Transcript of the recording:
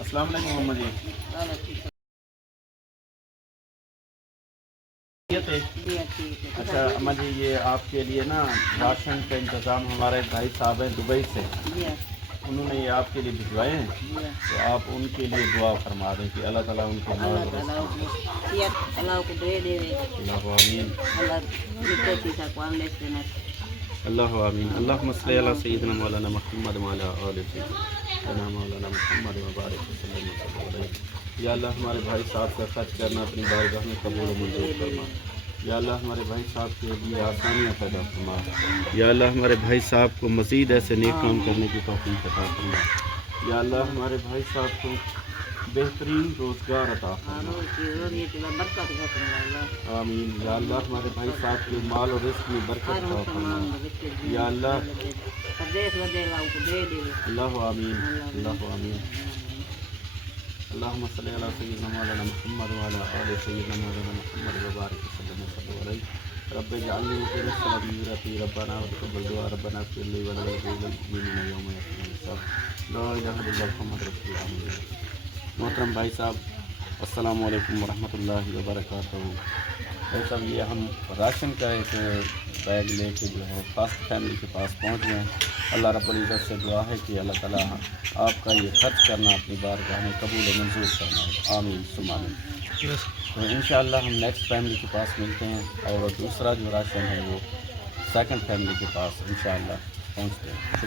السلام علیکم محمد جی. اچھا اماں جی، یہ آپ کے لیے نا راشن کا انتظام ہمارے بھائی صاحب ہیں دبئی سے، انہوں نے یہ آپ کے لیے بھجوائے ہیں، تو آپ ان کے لیے دعا فرما دیں کہ اللہ تعالیٰ ان کے اللہ تعالیٰ اللہ کو دے دے. اللہ آمین. اللہ آمین. اللہم صلی علی سیدنا مولانا محمد وعلی آل سیدنا مولانا محمد وبارک وسلم. یا اللہ ہمارے بھائی صاحب کا خرچ کرنا اپنی بارگاہ میں قبول و منظور فرما. یا اللہ ہمارے بھائی صاحب کے لیے آسانیاں پیدا فرما. یا اللہ ہمارے بھائی صاحب کو مزید ایسے نیک کام کرنے کی توفیق عطا فرما. یا اللہ ہمارے بھائی صاحب کو بہترین روزگار عطا فرما. آمین. یا اللہ ہمارے بھائی صاحب کے مال اور رزق میں برکت عطا فرما. یا اللہ اللہ آمین. اللہ آمین. اللہم صلی علی سیدنا مولانا محمد وعلی آل سیدنا مولانا محمد وبارک وسلم علیہ. رب اجعلنی مقیم الصلاۃ من ذریتی ربنا وتقبل دعاء ربنا اغفر لی وللمؤمنین یوم یقوم الحساب. لا الہ الا اللہ محمد رسول اللہ. محترم بھائی صاحب السلام علیکم ورحمۃ اللہ وبرکاتہ. بھائی صاحب یہ ہم راشن کا ایک بیگ لے کے جو ہے فاسٹ فیملی کے پاس پہنچ گئے ہیں. اللہ رب العزت سے دعا ہے کہ اللہ تعالیٰ آپ کا یہ خرچ کرنا اپنی بارگاہ میں قبول و منظور کرنا. آمین ثم آمین. تو انشاءاللہ ہم نیکسٹ فیملی کے پاس ملتے ہیں اور دوسرا جو راشن ہے وہ سیکنڈ فیملی کے پاس انشاءاللہ پہنچتے ہیں.